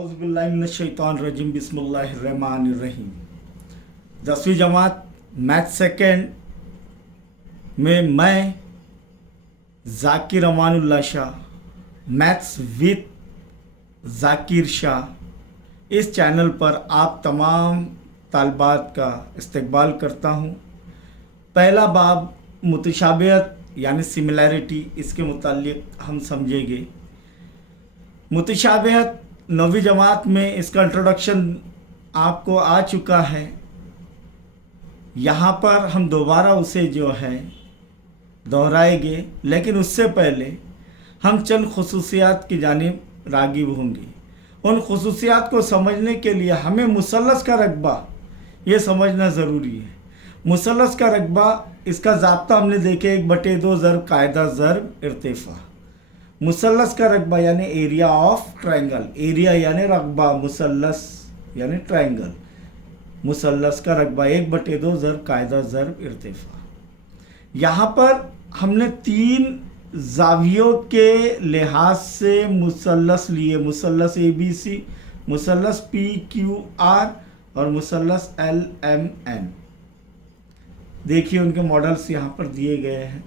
औज़ुबिल्लाहिमिनश्शैतानिर्रजीम बिस्मिल्लाहिर्रहमानिर्रहीम। 10वीं जमात math second में मैं ज़ाकिर अमानुल्लाह शाह, मैथ्स विद ज़ाकिर शाह, इस चैनल पर आप तमाम तालिबात का इस्तकबाल करता हूँ। पहला बाब मुतशाबिहत यानी सिमिलैरिटी, इसके मुताल्लिक़ हम समझेंगे। मुतशाबिहत 9वीं जमात में इसका इंट्रोडक्शन आपको आ चुका है। यहाँ पर हम दोबारा उसे जो है दोहराएंगे, लेकिन उससे पहले हम चंद खुसूसियात की जानिब राग़िब होंगे। उन खुसूसियात को समझने के लिए हमें मुसल्लस का रकबा ये समझना ज़रूरी है। मुसल्लस का रकबा, इसका ज़ाब्ता हमने देखे 1/2 ज़र्ब कायदा ज़र्ब इर्तिफ़ा। मुसल्लस का रकबा यानी एरिया ऑफ ट्रायंगल, एरिया यानी रकबा, मुसल्लस यानी ट्रायंगल। मुसल्लस का रकबा 1/2 ज़र्ब कायदा ज़र्ब इर्तिफ़ा। यहाँ पर हमने 3 ज़ावियों के लिहाज से मुसल्लस लिए, मुसल्लस ABC, मुसल्लस PQR और मुसल्लस LMN। देखिए उनके मॉडल्स यहाँ पर दिए गए हैं।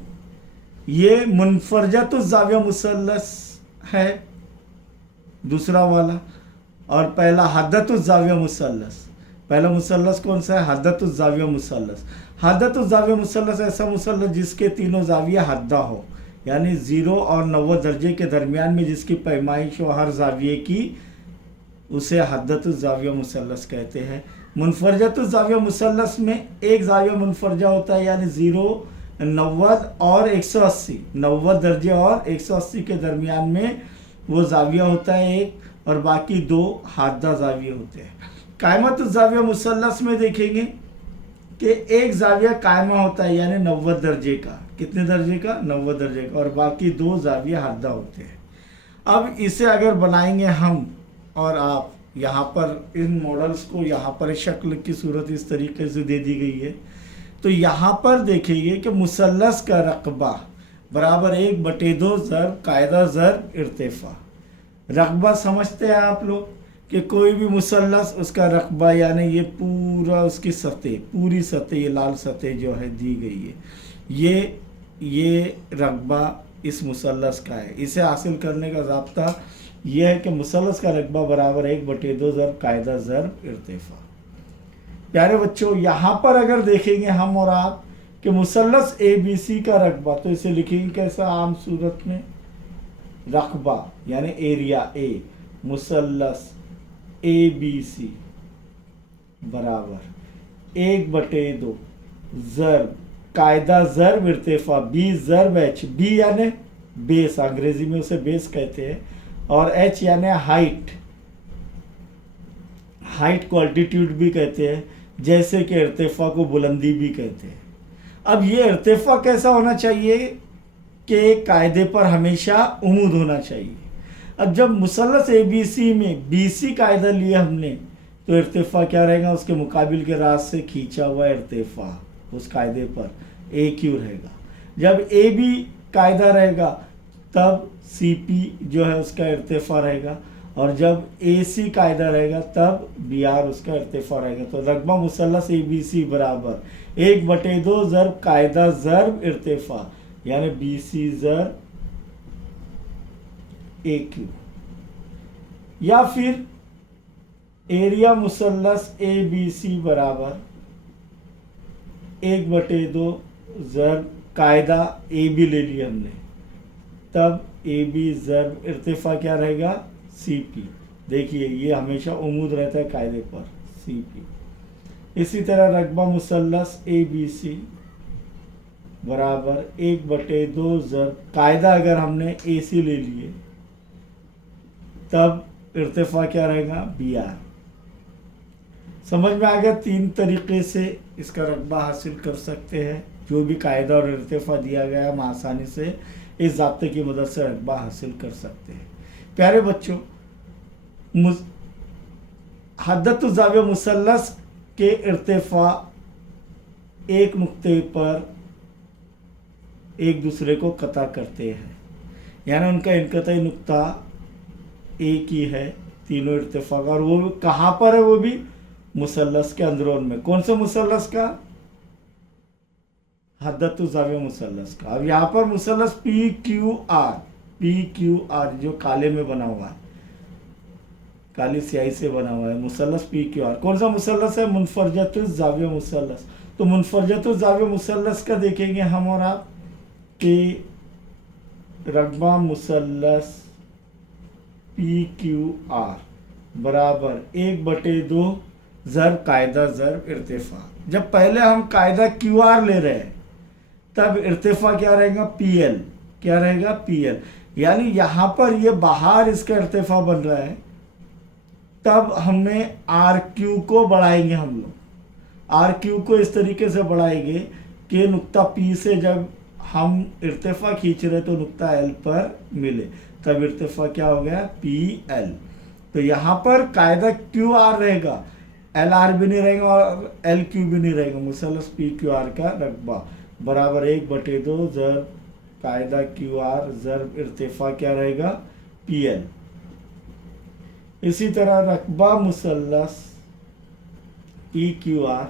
ये मुनफरजतुज़ ज़ाविया मुसल्लस है दूसरा वाला, और पहला हद्दतुज़ ज़ाविया मुसल्लस। पहला मुसल्लस कौन सा है? हद्दतुज़ ज़ाविया मुसल्लस। हद्दतुज़ ज़ाविया मुसल्लस ऐसा मुसल्लस जिसके तीनों ज़ाविया हद्दा हो, यानी 0 और 90 दर्जे के दरमियान में जिसकी पैमाइश हो हर ज़ाविये की, उसे हद्दतुज़ ज़ाविया मुसल्लस कहते हैं। मुनफरजतुज़ ज़ाविया मुसल्लस में एक ज़ाविया मुनफरजा होता है, यानी 0, 90 और 180, 90 दर्जे और 180 के दरमियान में वो ज़ाविया होता है एक, और बाकी 2 हादा ज़ाविया होते हैं। कायमतुज़ ज़ाविया मुसल्लस में देखेंगे कि एक ज़ाविया कायमा होता है, यानी 90 दर्जे का। कितने दर्जे का? 90 दर्जे का, और बाकी 2 ज़ाविया हादा होते हैं। अब इसे अगर बनाएंगे हम और आप, यहाँ पर इन मॉडल्स को यहाँ पर शक्ल की सूरत इस तरीके से दे दी गई है। तो यहाँ पर देखेंगे कि मुसल्लस का रकबा बराबर 1/2 ज़र्ब कायदा ज़र्ब इर्तिफ़ा। रकबा समझते हैं आप लोग कि कोई भी मुसल्लस, उसका रकबा यानी ये पूरा उसकी सतह, पूरी सतह, ये लाल सतह जो है दी गई है, ये रकबा इस मुसल्लस का है। इसे हासिल करने का ज़ाब्ता यह है कि मुसल्लस का रकबा बराबर 1/2 ज़र्ब कायदा ज़र्ब इर्तिफ़ा। प्यारे बच्चों, यहाँ पर अगर देखेंगे हम और आप कि मुसल्लस ABC का रकबा, तो इसे लिखेंगे कैसा आम सूरत में? रकबा यानी एरिया A, मुसल्लस ABC बराबर 1/2 ज़र्ब कायदा ज़र्ब इर्तिफ़ा, B ज़र्ब H, B यानी बेस, अंग्रेजी में उसे बेस कहते हैं, और H यानी हाइट, हाइट को अल्टीट्यूड भी कहते हैं, जैसे कि इर्तिफ़ा को बुलंदी भी कहते हैं। अब ये इर्तिफ़ा कैसा होना चाहिए कि कायदे पर हमेशा उमूद होना चाहिए। अब जब मुसल्लस ABC में BC कायदा लिया हमने, तो इर्तिफ़ा क्या रहेगा? उसके मुकाबिल के राज से खींचा हुआ इर्तिफ़ा उस कायदे पर AQ रहेगा। जब AB कायदा रहेगा तब CP जो है उसका इर्तिफ़ा रहेगा, और जब AC कायदा रहेगा तब BR उसका इर्तिफ़ा रहेगा। तो रकबा मुसल्लस ABC बराबर 1/2 ज़र्ब कायदा ज़र्ब इर्तिफ़ा, यानी BC ज़र्ब AQ। या फिर एरिया मुसल्लस ABC बराबर 1/2 ज़र्ब कायदा AB ले लिया हमने, तब AB ज़र्ब इर्तिफ़ा क्या रहेगा? CP। देखिए ये हमेशा उमूद रहता है कायदे पर, CP। इसी तरह रकबा मुसल्लस ABC बराबर 1/2 ज़र्ब कायदा अगर हमने AC ले लिए, तब इर्तिफ़ा क्या रहेगा? BR। समझ में आ गया? 3 तरीक़े से इसका रकबा हासिल कर सकते हैं। जो भी कायदा और इर्तिफ़ा दिया गया हम आसानी से इस ज़ाब्ते की मदद से रकबा हासिल कर सकते हैं। प्यारे बच्चों, हद्दतुज़ ज़ाविया मुसल्लस के इर्तिफ़ा एक नुक्ते पर एक दूसरे को कता करते हैं, यानी उनका इनक़ताई नुक्ता एक ही है, तीनों इर्तिफाक, और वो कहाँ पर है, वो भी मुसल्लस के अंदरून में। कौन से मुसल्लस का? हद्दतु ज़ाविया मुसल्लस का। अब यहाँ पर मुसल्लस PQR जो काले में बना हुआ है, काली स्याही से बना हुआ है, मुसल्लस PQR। कौन सा मुसल्लस है? मुनफरजतु ज़ाविया मुसल्लस। तो मुनफरजतु ज़ाविया मुसल्लस का देखेंगे हम और आप कि रकबा मुसल्लस PQR बराबर 1/2 ज़रब कायदा ज़रब इर्तिफा। जब पहले हम कायदा QR ले रहे हैं तब इर्तिफा क्या रहेगा? PL। क्या रहेगा? PL। यानी यहाँ पर ये बाहर इसका इर्तिफा बन रहा है, तब हमने RQ को बढ़ाएंगे हम लोग। RQ को इस तरीके से बढ़ाएंगे कि नुक्ता P से जब हम इर्तिफा खींच रहे तो नुक्ता L पर मिले, तब इर्तिफा क्या हो गया? PL। तो यहाँ पर कायदा QR रहेगा, LR भी नहीं रहेगा और LQ भी नहीं रहेगा। मुसल्लस PQR का रकबा बराबर 1/2 ज़रब कायदा QR ज़रब इर्तिफा क्या रहेगा? PL। इसी तरह रकबा मुसल्लस PQR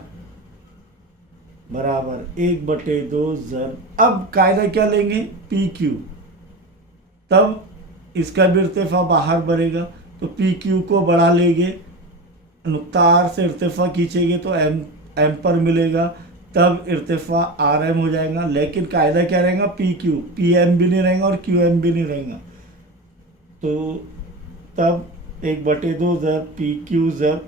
बराबर 1/2 ज़रब, अब कायदा क्या लेंगे? PQ, तब इसका भी इर्तिफा बाहर बढ़ेगा, तो PQ को बढ़ा लेंगे, नुक्ता R से इर्तिफा खींचेंगे तो M पर मिलेगा, तब इर्तिफा RM हो जाएगा। लेकिन कायदा क्या रहेगा? PQ, PM भी नहीं रहेगा और QM भी नहीं रहेगा, तो तब 1/2 ज़रब PQ ज़रब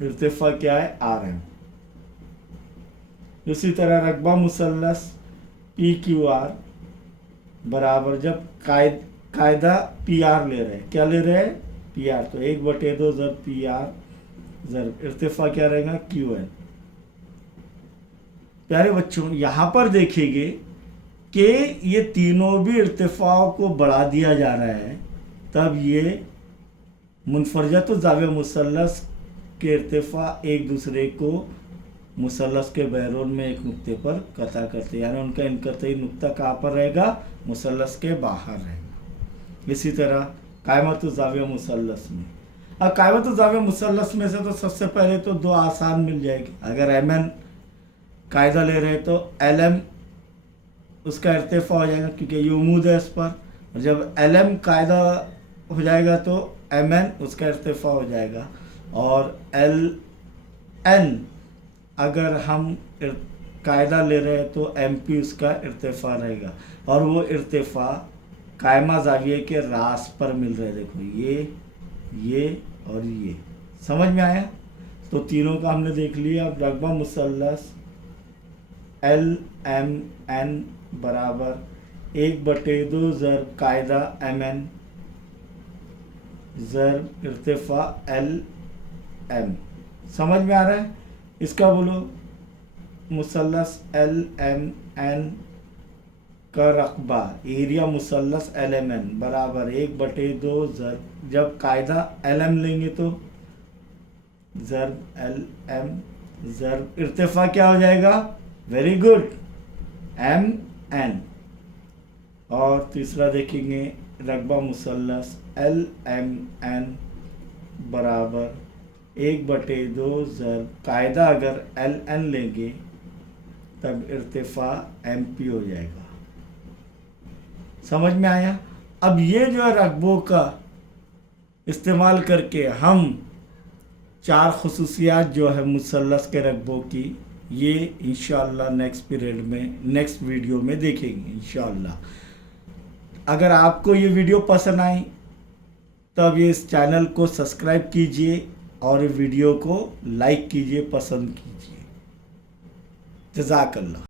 इर्तिफा क्या है? RM। उसी तरह रकबा मुसल्लस PQR बराबर जब कायदा PR ले रहे हैं, क्या ले रहे हैं? PR, तो 1/2 ज़रब PR ज़रब इर्तिफा क्या रहेगा? QL। प्यारे बच्चों, यहाँ पर देखेंगे कि ये तीनों भी इर्तिफाओं को बढ़ा दिया जा रहा है, तब ये मुनफरजत ज़ाविया मुसल्लस के इर्तिफा एक दूसरे को मुसल्लस के बैरून में एक नुक्ते पर कता करते, यानी उनका इनकतई नुक्ता कहाँ पर रहेगा? मुसल्लस के बाहर रहेगा। इसी तरह कायमतु ज़ाविया मुसल्लस में, अब कायमतु ज़ाविया मुसल्लस में से तो सबसे पहले तो दो आसान मिल जाएगी। अगर MN कायदा ले रहे तो LM उसका इर्तिफा हो जाएगा क्योंकि ये उमूद है इस पर, और जब LM कायदा हो जाएगा तो MN उसका इर्तिफा हो जाएगा, और LN अगर हम कायदा ले रहे हैं तो MP उसका इर्तिफा रहेगा, और वो इर्तिफा कायमा ज़ाविये के रास पर मिल रहे। देखो ये और ये, समझ में आया? तो तीनों का हमने देख लिया। अब रकबा मुसल्लस LMN बराबर 1/2 ज़रब कायदा MN ज़रब इर्तिफा LM। समझ में आ रहा है? इसका बोलो, मुसल्लस LMN का रकबा एरिया मुसल्लस LMN बराबर 1/2 ज़रब, जब कायदा LM लेंगे तो ज़रब LM ज़रब इर्तिफा क्या हो जाएगा? Very good, MN। और तीसरा देखेंगे रकबा मुसल्लस LMN बराबर 1/2 ज़रब कायदा अगर LN लेंगे तब इर्तिफा MP हो जाएगा। समझ में आया? अब ये जो है रकबों का इस्तेमाल करके हम 4 खुसूसियात जो है मुसल्लस के रकबों की, ये इंशाअल्लाह नेक्स्ट पीरियड में, नेक्स्ट वीडियो में देखेंगे इंशाअल्लाह। अगर आपको ये वीडियो पसंद आई तब ये इस चैनल को सब्सक्राइब कीजिए और वीडियो को लाइक कीजिए, पसंद कीजिए। जज़ाकल्लाह।